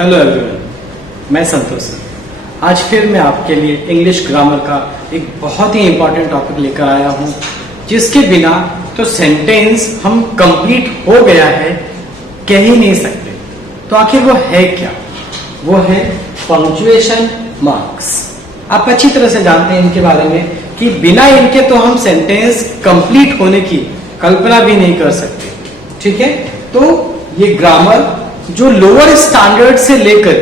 Hello everyone, मैं संतोष। आज फिर मैं आपके लिए इंग्लिश ग्रामर का एक बहुत ही इंपॉर्टेंट टॉपिक लेकर आया हूँ, जिसके बिना तो सेंटेंस हम कंप्लीट हो गया है कह ही नहीं सकते। तो आखिर वो है क्या? वो है पंक्चुएशन मार्क्स। आप अच्छी तरह से जानते हैं इनके बारे में कि बिना इनके तो हम सेंटेंस कंप्लीट होने की कल्पना भी नहीं कर सकते। ठीक है, तो ये ग्रामर जो लोअर स्टैंडर्ड से लेकर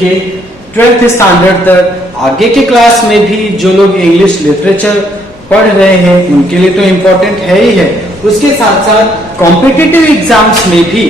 के 12th स्टैंडर्ड तक आगे के क्लास में भी जो लोग इंग्लिश लिटरेचर पढ़ रहे हैं उनके लिए तो इम्पोर्टेंट है ही है। उसके साथ साथ कॉम्पिटिटिव एग्जाम्स में भी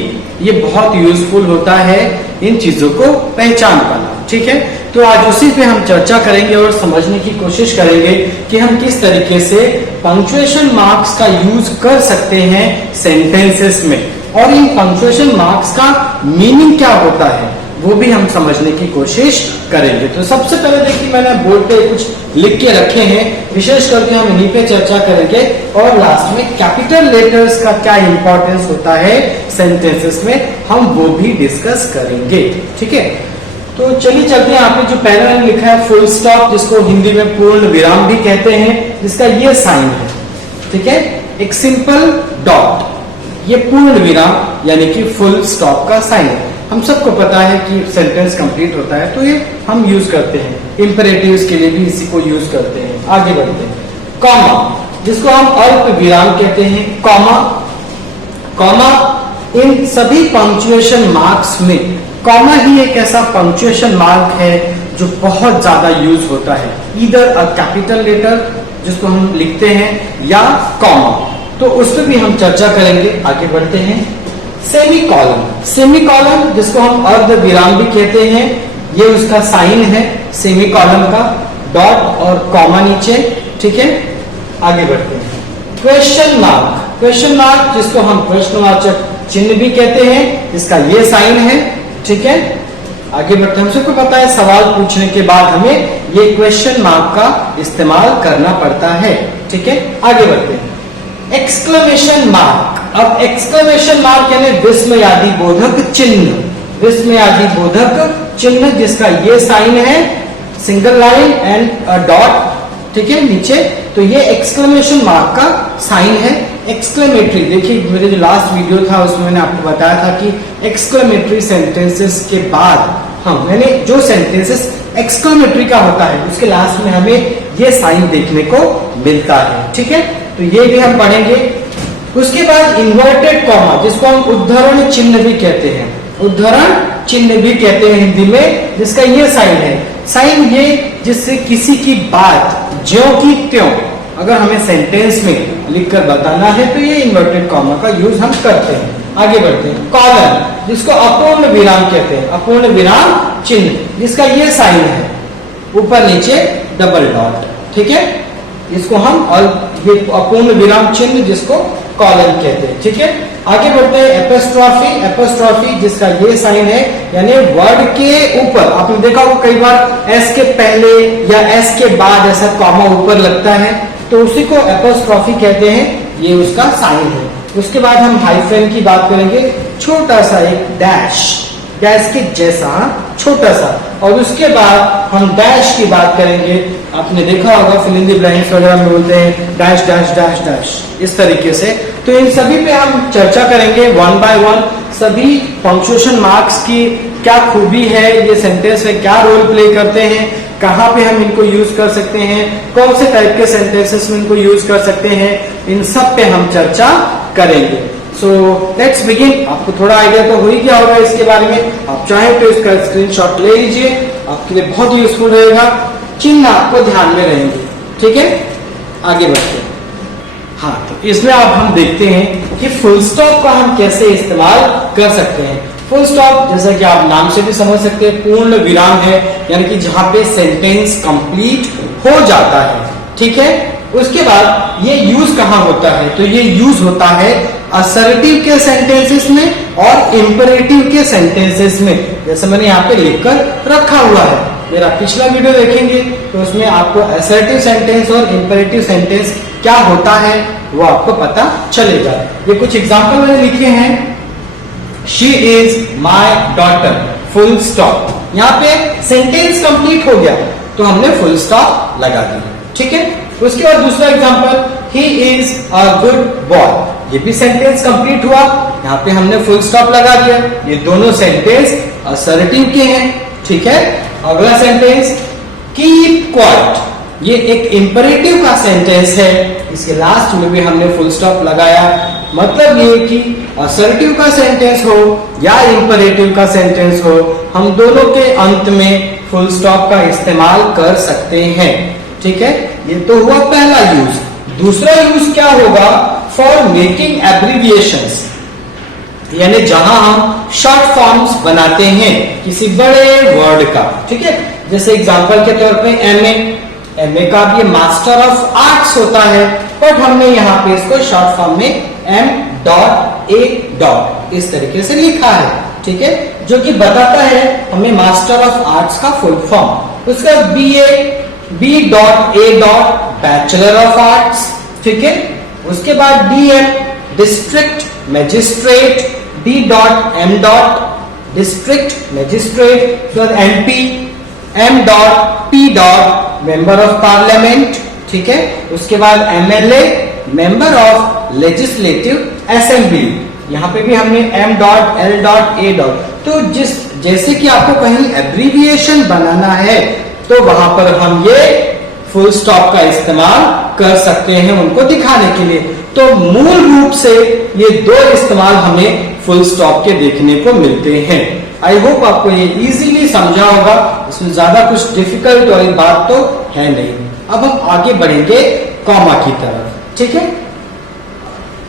ये बहुत यूजफुल होता है इन चीजों को पहचान पाना। ठीक है, तो आज उसी पे हम चर्चा करेंगे और समझने की कोशिश करेंगे कि हम किस तरीके से पंक्चुएशन मार्क्स का यूज कर सकते हैं सेंटेंसेस में, और इन पंक्चुएशन मार्क्स का मीनिंग क्या होता है वो भी हम समझने की कोशिश करेंगे। तो सबसे पहले देखिए, मैंने बोर्ड पे कुछ लिख के रखे हैं, विशेष करके हम इन्हीं पे चर्चा करेंगे और लास्ट में कैपिटल लेटर्स का क्या इंपॉर्टेंस होता है सेंटेंसेस में, हम वो भी डिस्कस करेंगे। ठीक है, तो चलिए चलते हैं। आपने जो पहले मैंने लिखा है फुल स्टॉप, जिसको हिंदी में पूर्ण विराम भी कहते हैं, जिसका ये साइन है। ठीक है, एक सिंपल डॉट, ये पूर्ण विराम यानी कि फुल स्टॉप का साइन है। हम सबको पता है कि सेंटेंस कंप्लीट होता है तो ये हम यूज करते हैं, इंपेरेटिव्स के लिए भी इसी को यूज करते हैं। आगे बढ़ते हैं। कॉमा, जिसको हम अल्प विराम कहते हैं। कॉमा इन सभी पंक्चुएशन मार्क्स में कॉमा ही एक ऐसा पंक्चुएशन मार्क है जो बहुत ज्यादा यूज होता है, ईदर अ कैपिटल लेटर जिसको हम लिखते हैं या कॉमा, तो उस पर भी हम चर्चा करेंगे। आगे बढ़ते हैं। सेमी कॉलम जिसको हम अर्ध विराम भी कहते हैं, ये उसका साइन है सेमी कॉलम का, डॉट और कॉमा नीचे। ठीक है, आगे बढ़ते हैं। क्वेश्चन मार्क जिसको हम प्रश्नवाचक चिन्ह भी कहते हैं, इसका ये साइन है। ठीक है, आगे बढ़ते हैं। हम सबको पता है सवाल पूछने के बाद हमें ये क्वेश्चन मार्क का इस्तेमाल करना पड़ता है। ठीक है, आगे बढ़ते हैं। एक्सक्लेमेशन मार्क, अब एक्सक्लेमेशन मार्क यानी विस्मयादिबोधक चिन्ह जिसका ये साइन है, सिंगल लाइन एंड डॉट। ठीक है, नीचे, तो ये एक्सक्लेमेशन मार्क का साइन है। एक्सक्लेमेटरी, देखिए मेरे जो लास्ट वीडियो था उसमें मैंने आपको बताया था कि एक्सक्लेमेटरी सेंटेंसेस के बाद मैंने जो सेंटेंसेस एक्सक्लेमेटरी का होता है उसके लास्ट में हमें ये साइन देखने को मिलता है। ठीक है, तो ये भी हम पढ़ेंगे। उसके बाद इन्वर्टेड कॉमा जिसको हम उद्धरण चिन्ह भी कहते हैं, हिंदी में, जिसका ये साइन है। साइन ये जिससे किसी की बात ज्यों की त्यों अगर हमें सेंटेंस में लिखकर बताना है तो ये इन्वर्टेड कॉमा का यूज हम करते हैं। आगे बढ़ते हैं। कॉलन जिसको अपूर्ण विराम कहते हैं, अपूर्ण विराम चिन्ह जिसका ये साइन है, ऊपर नीचे डबल डॉट। ठीक है, इसको हम और ये अपूर्ण विराम चिन्ह जिसको कॉलन कहते हैं। ठीक है, आगे बढ़ते हैं। एपोस्ट्रॉफी जिसका ये साइन है, यानी वर्ड के ऊपर आपने देखा होगा कई बार एस के पहले या एस के बाद ऐसा कॉमा ऊपर लगता है, तो उसी को एपोस्ट्रॉफी कहते हैं, ये उसका साइन है। उसके बाद हम हाइफन की बात करेंगे, छोटा सा एक डैश के जैसा छोटा सा, और उसके बाद हम डैश की बात करेंगे। आपने देखा होगा फिल इन द ब्लैंक्स वगैरह में बोलते हैं डैश डैश डैश डैश, इस तरीके से। तो इन सभी पे हम चर्चा करेंगे वन बाय वन, सभी पंक्चुएशन मार्क्स की क्या खूबी है, ये सेंटेंस में क्या रोल प्ले करते हैं, कहाँ पे हम इनको यूज कर सकते हैं, कौन से टाइप के सेंटेंसेस में इनको यूज कर सकते हैं, इन सब पे हम चर्चा करेंगे। So let's begin. आपको थोड़ा आइडिया तो हो ही गया होगा इसके बारे में, आप चाहे तो इसका स्क्रीनशॉट ले लीजिए, आपके लिए बहुत यूजफुल रहेगा। चिन्ह आपको ध्यान में रहेंगे। ठीक है, आगे बढ़ते हैं। हाँ, तो इसमें अब हम देखते हैं कि फुल स्टॉप का हम कैसे इस्तेमाल कर सकते हैं। फुल स्टॉप जैसा कि आप नाम से भी समझ सकते हैं, पूर्ण विराम है, यानी कि जहां पे सेंटेंस कंप्लीट हो जाता है। ठीक है, उसके बाद ये यूज कहां होता है, तो ये यूज होता है असर्टिव के सेंटेंसेस में और इंपेरेटिव के सेंटेंसेस में, जैसे मैंने यहाँ पे लिखकर रखा हुआ है। मेरा पिछला वीडियो देखेंगे तो उसमें आपको असर्टिव सेंटेंस और इंपेरेटिव सेंटेंस क्या होता है वो आपको पता चलेगा। ये कुछ एग्जाम्पल मैंने लिखे हैं। She is my daughter, full stop. यहाँ पे सेंटेंस कंप्लीट हो गया तो हमने फुल स्टॉप लगा दिया, ठीक है। उसके बाद दूसरा example, he is a good boy, ये भी सेंटेंस कंप्लीट हुआ, यहाँ पे हमने फुल स्टॉप लगा दिया। ये दोनों सेंटेंस असर्टिव के हैं, ठीक है। अगला सेंटेंस, कीप क्वाइट, ये एक इंपरेटिव का सेंटेंस है, इसके लास्ट में भी हमने फुल स्टॉप लगाया। मतलब ये कि असर्टिव का सेंटेंस हो या इंपरेटिव का सेंटेंस हो, हम दोनों के अंत में फुल स्टॉप का इस्तेमाल कर सकते हैं, ठीक है। ये तो हुआ पहला यूज। दूसरा यूज क्या होगा, फॉर मेकिंग एब्रिविएशंस, यानी जहां हम शॉर्ट फॉर्म्स बनाते हैं किसी बड़े वर्ड का, ठीक है। जैसे एग्जांपल के तौर पे एमए का भी मास्टर ऑफ आर्ट्स होता है, बट हमने यहाँ पे इसको शॉर्ट फॉर्म में M.A. इस तरीके से लिखा है, ठीक है, जो कि बताता है हमें मास्टर ऑफ आर्ट्स का फुल फॉर्म। उसका B.A. बैचलर ऑफ आर्ट्स, ठीक है। उसके बाद DM district magistrate, D.M. District magistrate, MP M.P. Member of parliament, ठीक है। उसके बाद MLA member of legislative assembly, यहाँ पे भी हमने M.L.A. तो जैसे कि आपको कहीं एब्रीविएशन बनाना है तो वहां पर हम ये फुल स्टॉप का इस्तेमाल कर सकते हैं उनको दिखाने के लिए। तो मूल रूप से ये दो इस्तेमाल हमें फुल स्टॉप के देखने को मिलते हैं। आई होप आपको ये इजीली समझा होगा, इसमें ज्यादा कुछ डिफिकल्ट वाली बात तो है नहीं। अब हम आगे बढ़ेंगे कॉमा की तरफ, ठीक है।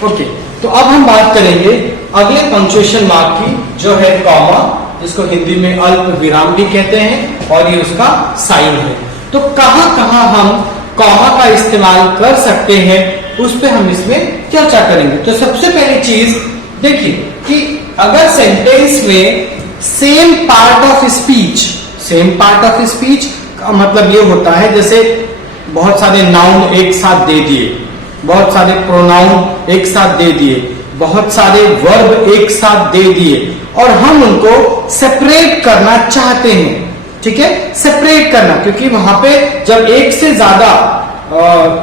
ओके, तो अब हम बात करेंगे अगले पंक्चुएशन मार्क की, जो है कॉमा, जिसको हिंदी में अल्प विराम भी कहते हैं, और ये उसका साइन है। तो कहां कहां हम कॉमा का इस्तेमाल कर सकते हैं, उस पे हम इसमें चर्चा करेंगे। तो सबसे पहली चीज देखिए कि अगर सेंटेंस में सेम पार्ट ऑफ स्पीच का मतलब ये होता है, जैसे बहुत सारे नाउन एक साथ दे दिए, बहुत सारे प्रोनाउन एक साथ दे दिए, बहुत सारे वर्ब एक साथ दे दिए, और हम उनको सेपरेट करना चाहते हैं, ठीक है। सेपरेट करना, क्योंकि वहां पे जब एक से ज्यादा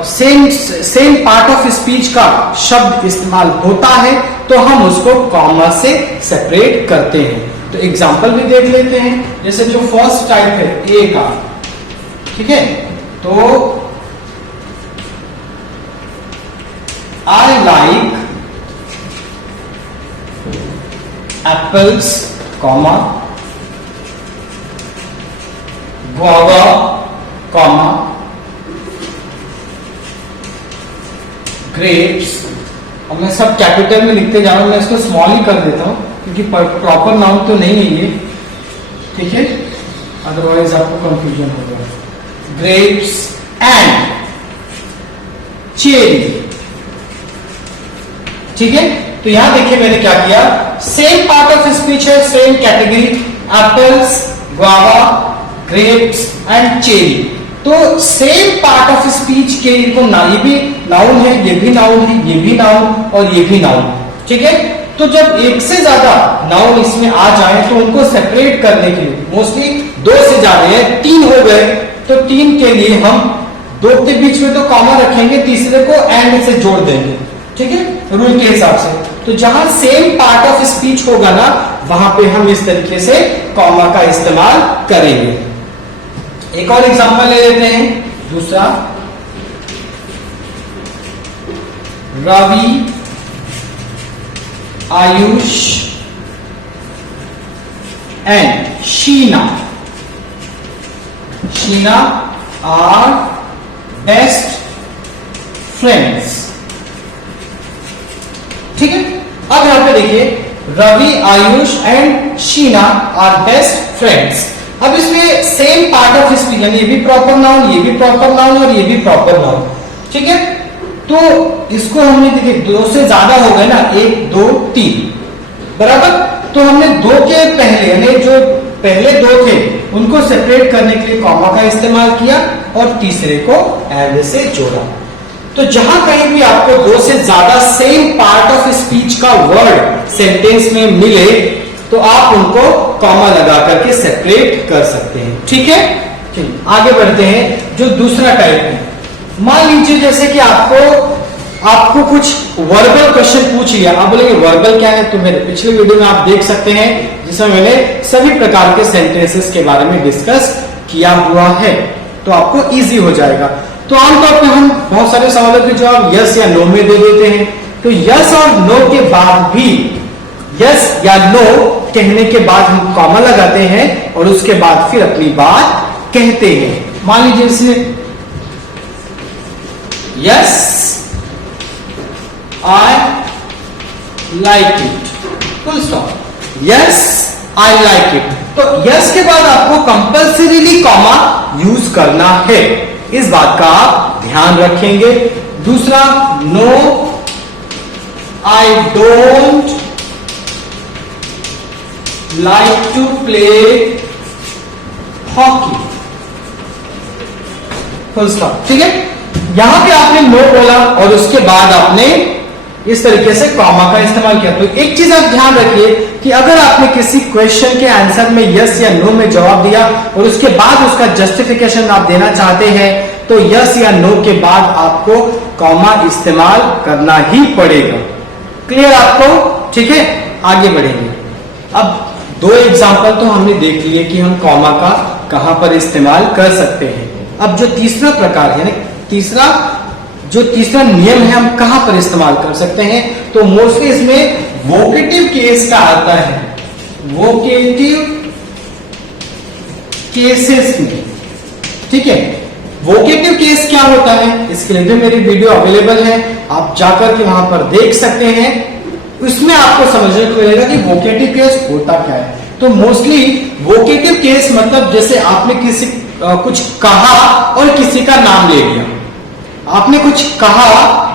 सेम पार्ट ऑफ स्पीच का शब्द इस्तेमाल होता है तो हम उसको कॉमा से सेपरेट करते हैं। तो एग्जाम्पल भी देख लेते हैं, जैसे जो फर्स्ट टाइप है ए का, ठीक है। तो I like apples, comma, guava, comma, grapes. अब मैं सब कैपिटल में लिखते जा रहा हूं, मैं इसको स्मॉल ही कर देता हूं क्योंकि प्रॉपर नाउन तो नहीं है ये, ठीक है, अदरवाइज आपको कंफ्यूजन हो जाएगा। ग्रेप्स एंड चेरी, ठीक है। तो यहां देखिए मैंने क्या किया, सेम पार्ट ऑफ स्पीच है, same category, apples, guava, grapes and cherry. तो सेम पार्ट ऑफ स्पीच के को ये भी नाउन है, ये भी नाउन है, ये भी नाउन और ये भी नाउन, ठीक है। तो जब एक से ज्यादा नाउन इसमें आ जाए तो उनको सेपरेट करने के लिए, मोस्टली दो से ज्यादा है, तीन हो गए, तो तीन के लिए हम दो के बीच में तो कॉमा रखेंगे, तीसरे को एंड से जोड़ देंगे, ठीक है, रूल के हिसाब से। तो जहां सेम पार्ट ऑफ स्पीच होगा ना, वहां पे हम इस tariके से कॉमा का इस्तेमाल करेंगे। एक और एग्जांपल ले लेते हैं, दूसरा, Ravi, Ayush and Sheena are best friends, ठीक है। अब यहां पे देखिए, Ravi, Ayush and Sheena are best friends. अब इसमें सेम पार्ट ऑफ स्पीच, यानी ये भी प्रॉपर नाउन, ये भी प्रॉपर नाउन और ये भी प्रॉपर नाउन, ठीक है। तो इसको हमने देखिए दो से ज्यादा हो गए ना, 1 2 3 बराबर। तो हमने दो के पहले, यानी जो पहले दो थे उनको सेपरेट करने के लिए कॉमा का इस्तेमाल किया और तीसरे को एंड से जोड़ा। तो जहां कहीं भी आपको दो से ज्यादा सेम पार्ट ऑफ स्पीच का वर्ड सेंटेंस में मिले तो आप उनको कॉमा लगा करके सेपरेट कर सकते हैं। ठीक है, चलिए आगे बढ़ते हैं। जो दूसरा टाइप है, मान लीजिए जैसे कि आपको कुछ वर्बल क्वेश्चन पूछ लिया। आप बोलेंगे वर्बल क्या है, तो मेरे पिछले वीडियो में आप देख सकते हैं जिसमें मैंने सभी प्रकार के सेंटेंसेस के बारे में डिस्कस किया हुआ है, तो आपको इजी हो जाएगा। तो आमतौर पे हम बहुत सारे सवालों के जवाब यस या नो में दे देते हैं। तो यस और नो के बाद भी, यस या नो कहने के बाद हम कॉमा लगाते हैं और उसके बाद फिर अपनी बात कहते हैं। मान लीजिए इसे yes I like it, full stop. Yes I like it, तो यस के बाद आपको कंपल्सरीली कॉमा यूज करना है, इस बात का आप ध्यान रखेंगे। दूसरा, no I don't like to play hockey, full stop. ठीक है, यहां पे आपने नो बोला और उसके बाद आपने इस तरीके से कॉमा का इस्तेमाल किया। तो एक चीज आप ध्यान रखिए कि अगर आपने किसी क्वेश्चन के आंसर में यस या नो में जवाब दिया और उसके बाद उसका जस्टिफिकेशन आप देना चाहते हैं, तो यस या नो के बाद आपको कॉमा इस्तेमाल करना ही पड़ेगा। क्लियर आपको? ठीक है, आगे बढ़ेंगे। अब दो एग्जांपल तो हमने देख लिए कि हम कॉमा का कहां पर इस्तेमाल कर सकते हैं। अब जो तीसरा प्रकार है, तीसरा नियम है, हम कहां पर इस्तेमाल कर सकते हैं, तो मोस्टली इसमें वोकेटिव केस का आता है, वोकेटिव केसेस में। ठीक है, वोकेटिव केस क्या होता है, इसके लिए भी मेरी वीडियो अवेलेबल है, आप जाकर के वहां पर देख सकते हैं। उसमें आपको समझने को मिलेगा कि वोकेटिव केस होता क्या है। तो मोस्टली वोकेटिव केस मतलब जैसे आपने कुछ कहा और किसी का नाम ले लिया, आपने कुछ कहा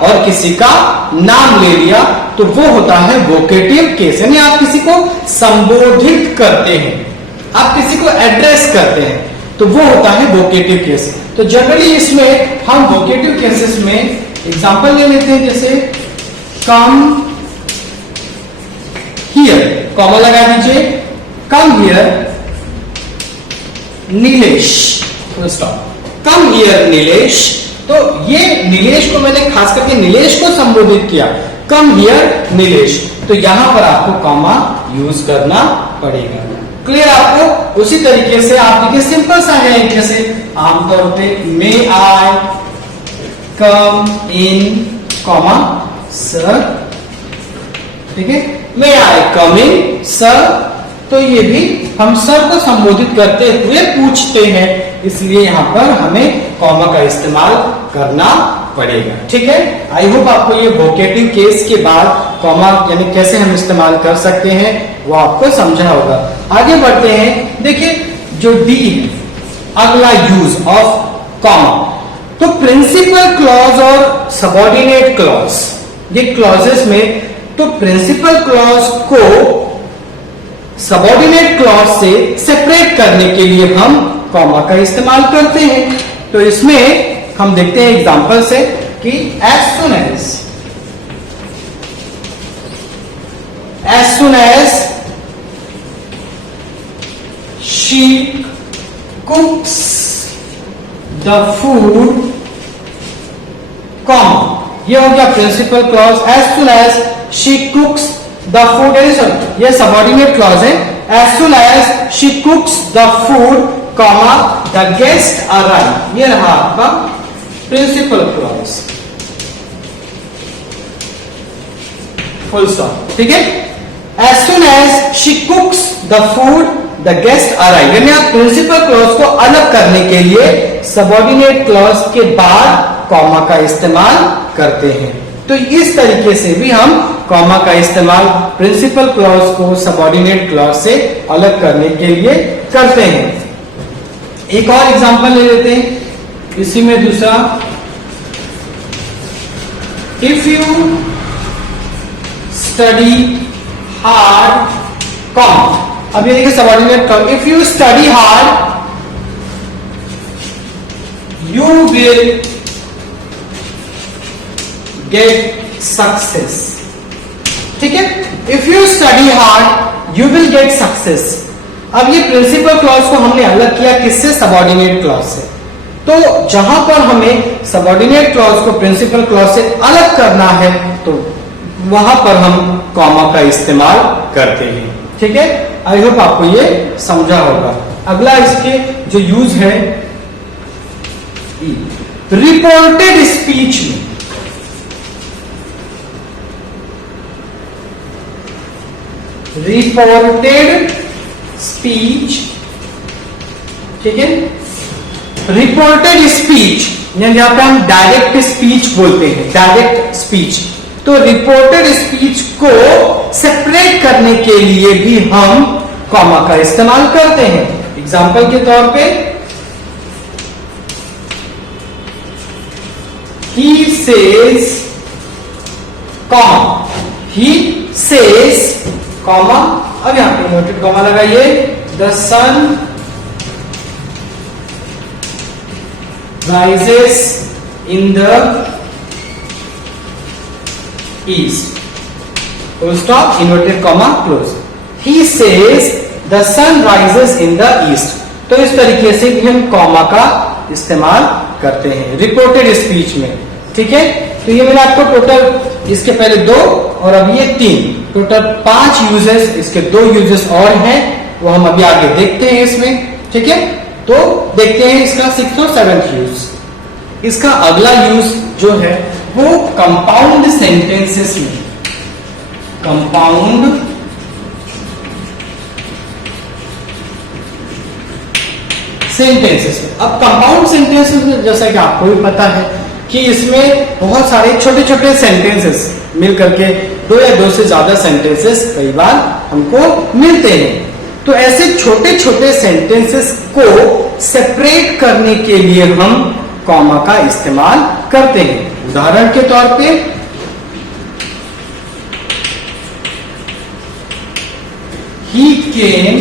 और किसी का नाम ले लिया, तो वो होता है वोकेटिव केस। यानी आप किसी को संबोधित करते हैं, आप किसी को एड्रेस करते हैं, तो वो होता है वोकेटिव केस। तो जनरली इसमें हम वोकेटिव केसेस में एग्जांपल ले लेते हैं, जैसे कम हियर, कॉमा लगा दीजिए, come here Nilesh, come here Nilesh. तो ये नीलेश को मैंने खास करके नीलेश को संबोधित किया, कम हियर नीलेश, तो यहां पर आपको कॉमा यूज करना पड़ेगा। क्लियर आपको? उसी तरीके से आप देखिए सिंपल सा है, जैसे आमतौर पे मे आई कम इन कॉमा सर, ठीक है, मे आई कम इन सर। तो ये भी हम सर को संबोधित करते हुए पूछते हैं, इसलिए यहां पर हमें कॉमा का इस्तेमाल करना पड़ेगा। ठीक है, आई होप आपको ये वोकेटिव केस के बाद कॉमा यानी कैसे हम इस्तेमाल कर सकते हैं वो आपको समझा होगा। आगे बढ़ते हैं। देखिए जो डी है, अगला यूज ऑफ कॉमा, तो प्रिंसिपल क्लॉज और सबऑर्डिनेट क्लॉज, ये क्लॉजेस में, तो प्रिंसिपल क्लॉज को सबऑर्डिनेट क्लॉज से सेपरेट करने के लिए हम कॉमा का इस्तेमाल करते हैं। तो इसमें हम देखते हैं एग्जांपल से कि as soon as she cooks the food, comma, ये हो गया principal clause. as soon as she cooks the food, ये सबऑर्डिनेट क्लॉज है। as soon as she cooks the food, comma, the guest arrive, ये रहा आपका प्रिंसिपल क्लॉज, फुल स्टॉप। ठीक है, as soon as she cooks the food, the guest arrive, यानी आप principal clause को अलग करने के लिए सबऑर्डिनेट क्लॉज के बाद कॉमा का इस्तेमाल करते हैं। तो इस तरीके से भी हम कॉमा का इस्तेमाल प्रिंसिपल क्लॉज को सबऑर्डिनेट क्लॉज से अलग करने के लिए करते हैं। एक और एग्जांपल ले लेते हैं इसी में दूसरा, if you study hard, comma, अब ये देखिए subordinate clause, if you study hard you will get success, ठीक है, if you study hard you will get success. अब ये प्रिंसिपल क्लॉज को हमने अलग किया किससे, सबऑर्डिनेट क्लॉज से। तो जहां पर हमें सबऑर्डिनेट क्लॉज को प्रिंसिपल क्लॉज से अलग करना है तो वहां पर हम कॉमा का इस्तेमाल करते हैं। ठीक है, आई होप आपको ये समझा होगा। अगला इसके जो यूज है रिपोर्टेड स्पीच में, रिपोर्टेड स्पीच, ठीक है, रिपोर्टेड स्पीच यानी यहां पे हम डायरेक्ट स्पीच बोलते हैं, डायरेक्ट स्पीच। तो रिपोर्टेड स्पीच को सेपरेट करने के लिए भी हम कॉमा का इस्तेमाल करते हैं। एग्जाम्पल के तौर पे he says, comma, he says, comma, अब यहां पे इन्वर्टेड कॉमा लगाइए, the sun rises in the east, full stop, inverted comma, close. He says the sun rises in the east. तो इस तरीके से भी हम कॉमा का इस्तेमाल करते हैं रिपोर्टेड स्पीच में। ठीक है, तो ये मैंने आपको टोटल इसके पहले 2 और अब ये 3, टोटल 5 यूजेस, इसके 2 यूजेस और हैं वो हम अभी आगे देखते हैं इसमें। ठीक है, तो देखते हैं इसका 6th और 7th यूज। इसका अगला यूज जो है वो कंपाउंड सेंटेंसेस में, कंपाउंड सेंटेंसेस में। अब कंपाउंड सेंटेंसेस में जैसा कि आपको भी पता है कि इसमें बहुत सारे छोटे छोटे सेंटेंसेस मिल करके 2 या 2 से ज्यादा सेंटेंसेस कई बार हमको मिलते हैं। तो ऐसे छोटे छोटे सेंटेंसेस को सेपरेट करने के लिए हम कॉमा का इस्तेमाल करते हैं। उदाहरण के तौर पे he came,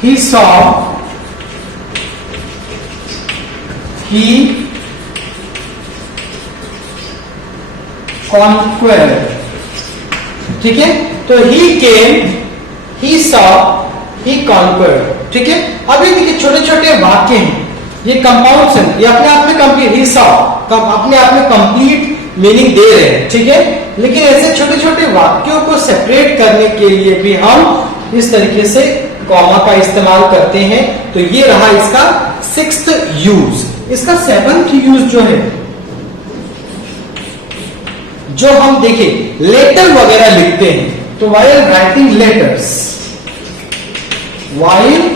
he saw, he conquered। ठीक है, तो he came, he saw, he conquered। ठीक है, अब ये देखिए छोटे छोटे वाक्य हैं, ये कंपाउंड सेंटेंस, ये अपने आप में कंप्लीट, ही सॉ अपने आप में कंप्लीट मीनिंग दे रहे हैं। ठीक है, लेकिन ऐसे छोटे छोटे वाक्यों को सेपरेट करने के लिए भी हम इस तरीके से कॉमा का इस्तेमाल करते हैं। तो ये रहा इसका 6th यूज। इसका 7th यूज जो है, जो हम देखें लेटर वगैरह लिखते हैं, तो while writing letters, while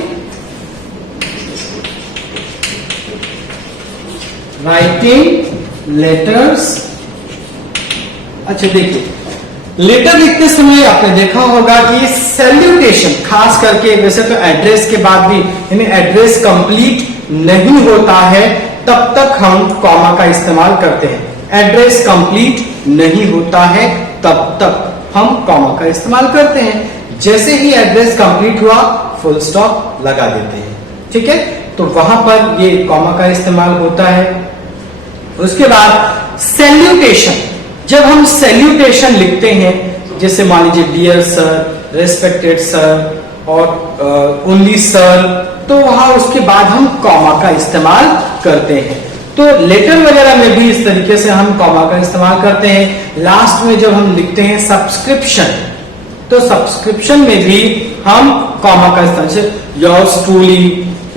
writing letters. अच्छा देखिए, लेटर लिखते समय आपने देखा होगा कि सैल्यूटेशन, खास करके वैसे तो एड्रेस के बाद भी यानी एड्रेस कंप्लीट नहीं होता है तब तक हम कॉमा का इस्तेमाल करते हैं। एड्रेस कंप्लीट नहीं होता है तब तक हम कॉमा का इस्तेमाल करते हैं। जैसे ही एड्रेस कंप्लीट हुआ फुल स्टॉप लगा देते हैं। ठीक है, तो वहां पर ये कॉमा का इस्तेमाल होता है। उसके बाद सैल्यूटेशन, जब हम सैल्यूटेशन लिखते हैं, जैसे मान लीजिए डियर सर, रेस्पेक्टेड सर और ओनली सर, तो वहां उसके बाद हम कॉमा का इस्तेमाल करते हैं। तो लेटर वगैरह में भी इस तरीके से हम कॉमा का इस्तेमाल करते हैं। लास्ट में जब हम लिखते हैं सब्सक्रिप्शन, तो सब्सक्रिप्शन में भी हम कॉमा का इस्तेमाल, योर्स ट्रूली,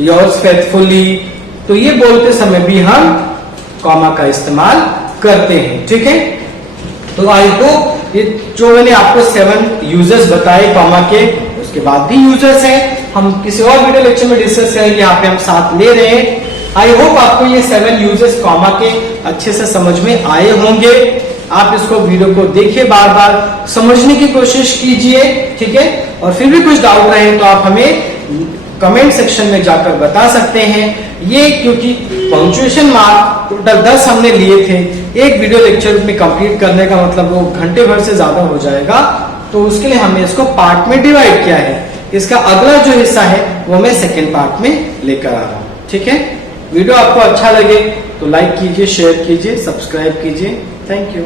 योर्स फेथफुली, तो ये बोलते समय भी हम कॉमा का इस्तेमाल करते हैं। ठीक है, तो आई होप ये जो मैंने आपको 7 यूजेस बताए कॉमा के, उसके बाद भी यूजेस हैं, हम किसी और वीडियो लेक्चर में डिस्कस करेंगे, यहाँ पे हम साथ ले रहे हैं। आई होप आपको ये 7 यूजेस कॉमा के अच्छे से समझ में आए होंगे। आप इसको वीडियो को देखिए, बार बार समझने की कोशिश कीजिए। ठीक है, और फिर भी कुछ डाउट रहे तो आप हमें कमेंट सेक्शन में जाकर बता सकते हैं। ये क्योंकि पंक्चुएशन मार्क टोटल 10 हमने लिए थे, एक वीडियो लेक्चर में कंप्लीट करने का मतलब वो घंटे भर से ज्यादा हो जाएगा, तो उसके लिए हमने इसको पार्ट में डिवाइड किया है। इसका अगला जो हिस्सा है वो मैं सेकेंड पार्ट में लेकर आ रहा हूं। ठीक है, वीडियो आपको अच्छा लगे तो लाइक कीजिए, शेयर कीजिए, सब्सक्राइब कीजिए। Thank you.